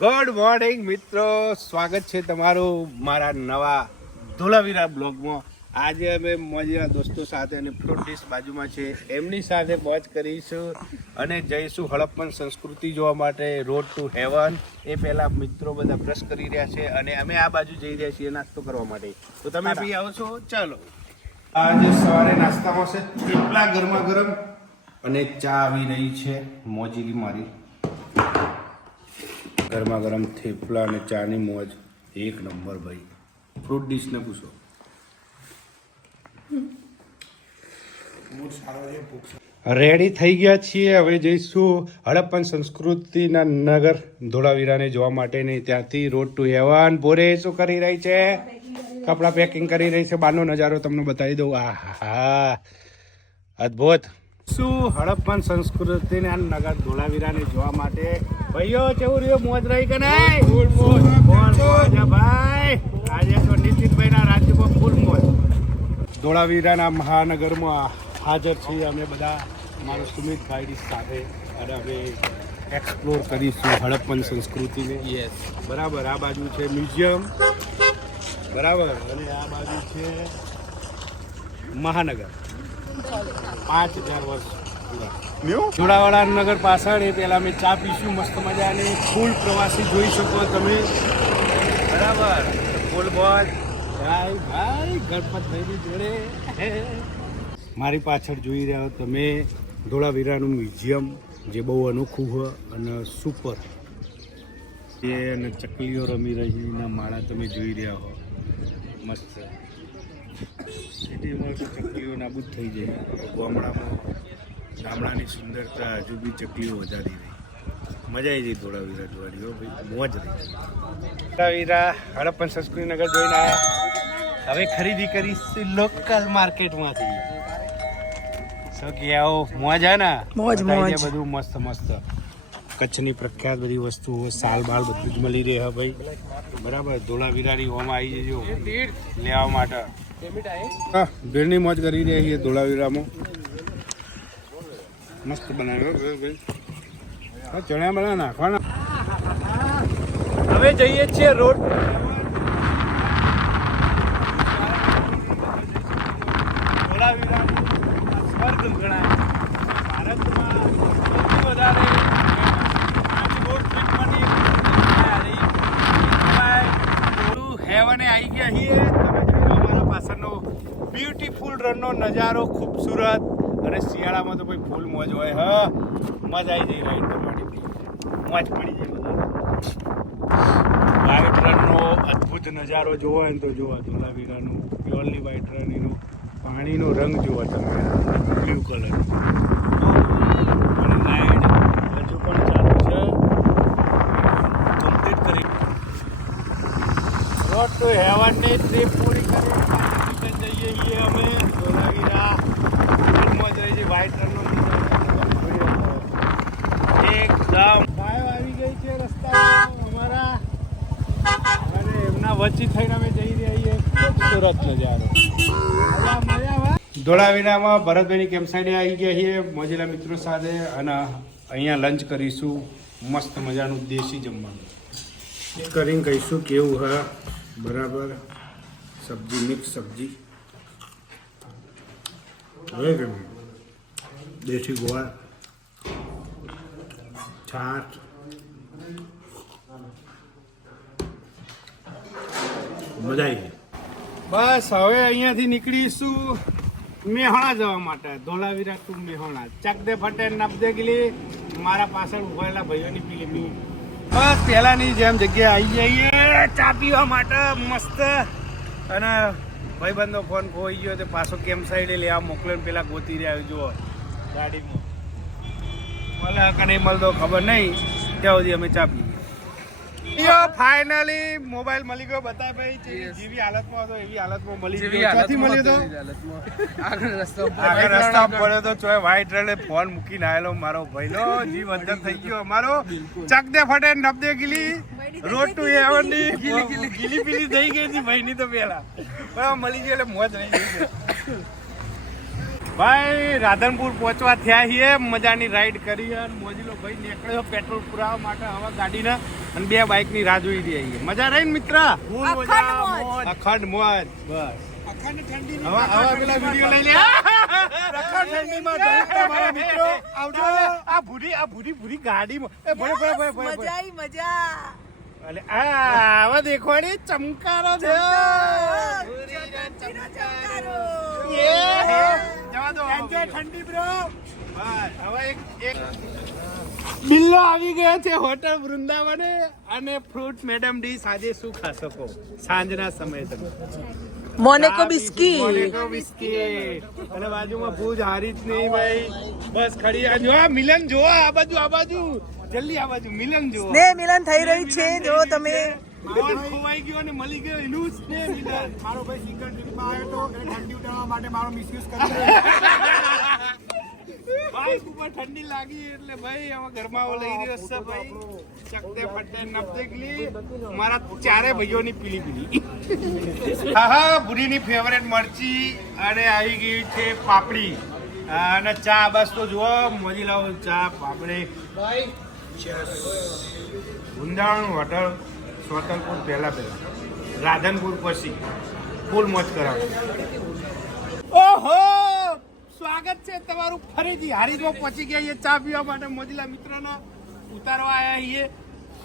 Good morning મિત્રો. સ્વાગત છે તમારું મારા નવા ધોલાવીરા બ્લોગમાં. આજે અમે મોજીના દોસ્તો સાથે અને ફ્રૂટ ડીશ બાજુમાં છે. એમની સાથે મોજ કરીશું અને જઈશું હડપ્પન સંસ્કૃતિ જોવા માટે રોડ ટુ હેવન એ પહેલાં મિત્રો બધા બ્રશ કરી રહ્યા છે અને અમે આ બાજુ જઈ રહ્યા છીએ નાસ્તો કરવા માટે. તો તમે બી આવો છો? ચાલો. આજે સવારે નાસ્તામાં છે. થેપલા ગરમા ગરમ અને ચા આવી રહી છે મોજીલી મારી. ગરમા ગરમ થેપલા અને ચાની મોજ. એક નંબર ભાઈ. ફ્રૂટ ડીશને પૂછો. રેડી થઈ ગયા છીએ. હવે જઈશું હડપ્પન સંસ્કૃતિના નગર ધોળાવીરાને જોવા માટે નહીં ત્યાંથી રોડ ટુ હેવન બોરે શું કરી રહી છે? કપડાં પેકિંગ કરી રહી છે. બહારનો નજારો તમને બતાવી દઉં. આ હા અદ્ભુત. શું હડપ્પન સંસ્કૃતિના નગર ધોળાવીરાને જોવા માટે? ભાઈઓ કેવું રહ્યો? મોજ રહી કે નહીં? ફૂલ મોજ. મોજ? ભાઈ? આજે તો નીતિનભાઈના રાજ્યમાં ફૂલ મોજ. ધોળાવીરાના મહાનગરમાં હાજર છીએ અમે બધા મારો સુમિતભાઈની સાથે. અને અમે એક્સપ્લોર કરીશું હડપ્પન સંસ્કૃતિને. યસ બરાબર આ બાજુ છે મ્યુઝિયમ. બરાબર અને આ બાજુ છે મહાનગર. પાંચ હજાર વર્ષ જોડાવાડા નગર પાછળ એ પહેલાં અમે ચા પીશું મસ્ત મજાની ફૂલ પ્રવાસી જોઈ શકો તમે. બરાબર. ફૂલ બોલ ભાઈ ભાઈ ગણપતભાઈની જોડે. મારી પાછળ જોઈ રહ્યા તમે ધોળાવીરાનું મ્યુઝિયમ જે બહુ અનોખું હોય અને સુપર. એ અને ચકલીઓ રમી રહીના માળા તમે જોઈ રહ્યા હો. મસ્ત. સિટીમાં તો ચકલીઓ નાબૂદ થઈ જાય. ગામડામાં ગામડાની સુંદરતા હજુ બી ચકલીઓ વધારી રહી મજા આવી જઈ ધોળાવીરા જોવાની હો ભાઈ. મોજ રહી. ધોળાવીરા હડપ્પન સંસ્કૃતિ નગર જોઈને આવ્યા હવે ખરીદી કરી લોકલ માર્કેટમાંથી. કે મોજ હે ને? મોજ, મોજ. બધું મસ્ત મસ્ત. કચ્છની પ્રખ્યાત બધી વસ્તુઓ સાલ બાલ બધું જ મળી રહે ભાઈ. બરાબર ધોળાવીરાની હોમ આવી જજો. લેવા માટે. હા ભીડની મોજ કરી રહી છીએ ધોળાવીરામાં. મસ્ત બનાવ્યો ભાઈ. ચણ્યા બના નાખવાના. હવે જઈએ છીએ રોડ ધોળાવીરાનું સ્વર્ગ ગણાય ભારતમાં સૌથી વધારે પાંચ રોડ ટ્રીટમાંની હેવને આવી ગયા છીએ તમે જોઈ લો મારા પાછળનો બ્યુટીફુલ રનનો નજારો ખૂબસૂરત અને શિયાળામાં તો ભાઈ ફૂલ મોજ હોય, હા? મજા આવી જાય રાઈડ કરવાની મોજ પડી જાય વ્હાઈટ રનનો અદ્ભુત નજારો જોવો ને તો જોવા. ધોલાવીરાનું પ્યોરલી વ્હાઈટ રન એનું પાણીનો રંગ જોવો તમે. બ્લુ કલર અને રાઈડ હજુ પણ ચાલુ છે. કમ્પ્લીટ કરી. રોડ ટુ હેવનની ટ્રીપ પૂરી કરી જઈએ છીએ અમે ધોલાવીરા ફૂલમાં જઈએ છીએ વ્હાઈટ રનનો એકદમ ગાયો આવી ગઈ છે રસ્તામાં અમારા અને એમના વચ્ચે થઈને અમે જઈ રહ્યા છીએ ખૂબસૂરત નજારો ધોળાવીરામાં ભરતભાઈની કેમ્પસાઇડે આવી ગયા છીએ. મોજેલા મિત્રો સાથે અને અહીંયા લંચ કરીશું. મસ્ત મજાનું દેશી જમવાનું. કરીને કહીશું કેવું હા બરાબર. સબ્જી મિક્સ સબ્જી. હવે કેમ? દેશી ગોળ છાટ મજા આવી બસ, હવે અહીંયાથી નીકળીશું મેહોણા જવા માટે. ધોળાવીરા ટુ મેહોણા. ચકદે ફટે નબદે ગીલી મારા પાછળ ઉભેલા ભાઈઓની પીલી બસ, પહેલાની જેમ જગ્યાએ આવી જઈએ. ચા પીવા માટે મસ્ત. અને ભાઈબંધો ફોન ખોઈ ગયો તે પાછો કેમ સાઈડે લેવા મોકલે ને પેલા ગોતી રહ્યા જુઓ, ગાડીમાં. મળે કે નહીં મળતો ખબર નહીં. ત્યાં સુધી અમે ચા પીએ. ફાઇનલી મોબાઈલ મળી ગયો. બતા ભાઈ જેવી જેવી હાલતમાં હતો એવી હાલતમાં મળી ગયો. ક્યાંથી મળ્યો તો? આગળ રસ્તા પર પડ્યો. તો ચોય વ્હાઈટ રેડે ફોન મૂકીને આવેલો મારો ભાઈનો. જીવ અંદર થઈ ગયો અમારો. ચક ફટે નબ દે ગીલી. રોડ ટુ એવનની ગીલી ગીલી ગીલી. પીલી થઈ ગઈ હતી ભાઈની તો પેલા પણ મળી ગયો એટલે મોજ રહી ગઈ ભાઈ રાધનપુર પહોંચવા થયા છીએ. મજાની રાઈડ કરી અને મોજીલો ભાઈ નીકળ્યો પેટ્રોલ પુરાવા માટે હવે ગાડીને અને બે બાઇકની રાહ જોઈ રહી છે. મજા રહી ને મિત્ર? અખંડ મોજ. અખંડ મોજ. બસ. અખંડ ઠંડી હવે હવે પેલા વીડિયો લઈ લે. પ્રખર ઠંડીમાં જવું તમારા મિત્રો. આવજો. આ ભૂરી આ ભૂરી ભૂરી ગાડીમાં એ મજા મજા. અલે આ હવે દેખવાડી ચમકારો છે. ચમકારો. યે. જવા દો એન્જોય ઠંડી બ્રો બસ, હવે એક એક બિલ્લો આવી ગયો છે હોટલ વૃંદાવને અને ફ્રૂટ મેડમ ડી સાંજે શું ખા શકો સાંજના સમય તમે. Monaco biscuit. Monaco biscuit. અને બાજુમાં ભૂજ હારી જ નહીં ભાઈ. બસ ખડી આ જો આ મિલન જો આ બાજુ આ બાજુ. જલ્દી આ બાજુ મિલન જો. ને મિલન થઈ રહ્યું છે જો તમે. ખોવાઈ ગયો અને મળી ગયો એનું સ્નેહ મિલન. મારો ભાઈ સિંગલ ટ્રીપમાં આવ્યો તો એટલે ઠંડી ઉડાવવા માટે મારો મિસયુઝ કરી ભાઈ ઉપર ઠંડી લાગી એટલે ભાઈ હવે ઘરમાં લઈ રહ્યો છે ભાઈ. ચકતે ફટે નપતેકલી મારા ચારે ભાઈઓની પીલી પીલી. હા હા ભૂરીની ફેવરેટ મરચી અને આવી ગઈ છે પાપડી. અને ચા બસ તો જુઓ મજી લાવો ચા પાપડી. વૃંદાવન હોટલ સ્વતંત્રપુર પહેલા પહેલા. રાધનપુર પછી. ફૂલ મોજ કરાવ. ઓહો! સ્વાગત છે તમારું ફરીથી. હારીજમાં પહોંચી ગયા છીએ ચા પીવા માટે મોજીલા મિત્રોનો. ઉતારવા આવ્યા છીએ.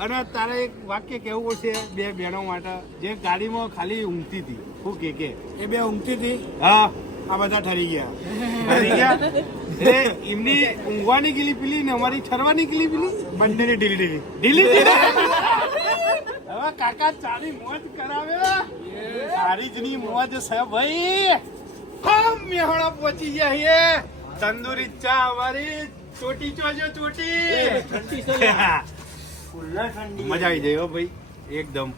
અને તારે એક વાક્ય કહેવું છે બે બહેનો માટે. જે ગાડીમાં ખાલી ઊંઘતી હતી. શું કે કે? એ બે ઊંઘતી હતી? હા. આ બધા ઠરી ગયા. હારી ગયા? એ એમની ઊંઘવાની ગીલી પીલી ને અમારી ઠરવાની ગીલી પીલી? બંનેની ઢીલી ઢીલી. ઢીલી ઢીલી? હવે કાકા ચાલી મોજ કરાવે. હારીજની મોજ છે ભાઈ. હમ મેહોણા પહોંચી ગયા છીએ. તંદુરી ચા અમારી ચોટી ચોજો ચોટી. મજા આવી જાય હો ભાઈ. એકદમ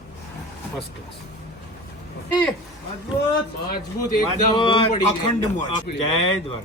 ફર્સ્ટ ક્લાસ મજબૂત અખંડ મોજ. જય દ્વારકા.